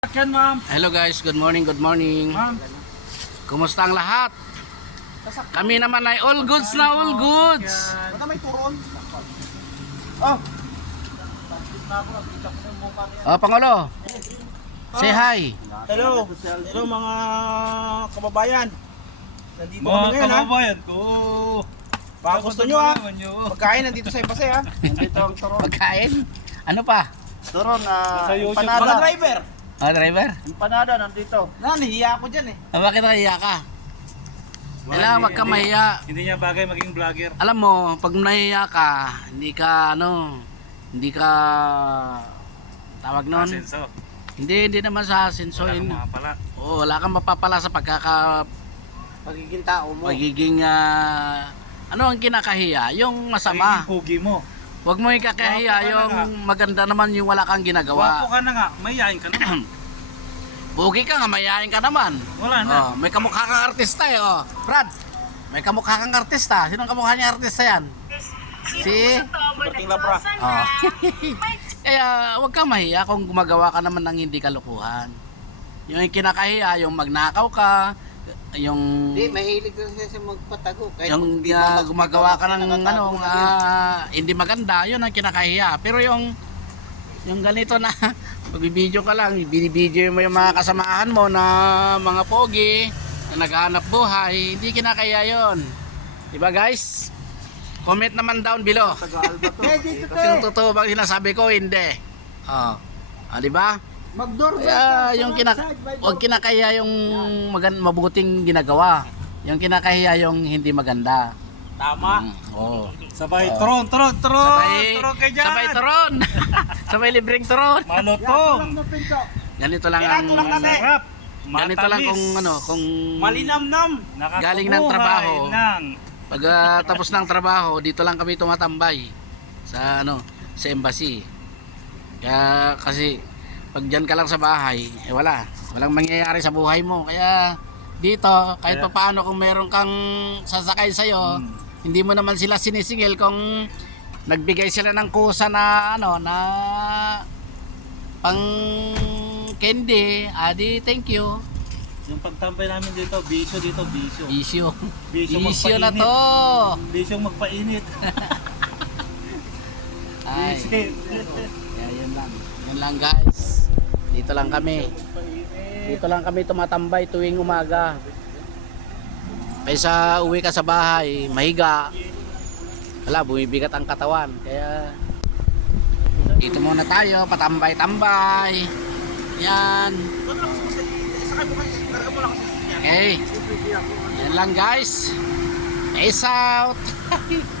Yan, ma'am. Hello guys, good morning, good morning. Ma'am. Kumusta ang lahat? Kami naman ay all goods na all goods. Bata may turon. Oh. Oh, Pangulo. Say hi. Hello. Hello mga kababayan. Nandito Mga kami ngayon ha. kababayan ko. Baka gusto nyo ha. Pagkain nandito sa Ipase ha. Nandito ang turon. Pagkain? Ano pa? Turon na Sa YouTube. Mga empanada. driver. Ah, driver? Empanada nandito. Nahihiya ako dyan eh. Ah, bakit nahiya ka? Kailangan wag ka mahiya. Hindi niya bagay maging vlogger. Alam mo, pag nahiya ka, hindi ka tawag nun. Asenso. Hindi naman sa asenso. Wala kang mga pala. Oo, wala kang mapapala sa Pagiging tao mo. pagiging ano ang kinakahiya? Yung masama. Magiging pugi mo. Huwag mo ikakahiya Wapo ka na yung nga. maganda naman yung wala kang Wapo ginagawa. ka na nga. Mayayain ka naman. Pugi ka nga, mayayain ka naman. Wala na. Oh, may kamukha kang artista eh. Oh. Brad, may kamukha kang artista. Sinong kamukha niya artista yan? Si? Berting Labra. Oh. Kaya huwag kang mahiya kung gumagawa ka naman ng hindi kalukuhan. Yung kinakahiya, yung magnakaw ka, yung Hindi, mahilig na siya sa magpatago. Kahit yung hindi ba- gumagawa ka ng nakatago ano, na yun. hindi maganda, yun ang kinakahiya. Pero yung ganito na magbibideo ka lang, binibideo mo yung mga kasamahan mo na mga pogi na naghahanap buhay, hindi kinakahiya yun. Diba guys? Comment naman down below. Eh, dito to Kung eh. totoo bang sinasabi ko, hindi. Oh. Di ba? Mag-door Kaya yung wag kinakahiya yung mabuting ginagawa. Yung kinakahiya yung hindi maganda. Tama. Oo. Sabay turon. Sabay, Turon kayo dyan. sabay turon. Sabay libreng turon. Malutong. Ganito lang ang Tulak natin. Sarap. ganito lang kung Malinamnam. Galing ng trabaho. Ng pag tapos ng trabaho, dito lang kami tumatambay sa sa embassy. Kaya kasi pag diyan ka lang sa bahay, walang mangyayari sa buhay mo. Kaya dito, kahit papaano kung meron kang sasakay sa'yo, hindi mo naman sila sinisingil kung nagbigay sila ng kusa na na pang candy, adi thank you. yung pagtampay namin dito, bisyo dito, bisyo. Isyo. Bisyo Isyo na magpainit. to. Bisyo magpainit. Ay. Kaya yun lang. Yun lang guys. Dito lang kami. Dito lang kami tumatambay tuwing umaga. Kaysa uwi ka sa bahay, mahiga. Wala, bumibigat ang katawan. Kaya dito muna tayo, patambay-tambay. Yan. Okay. Yan lang guys. Peace out.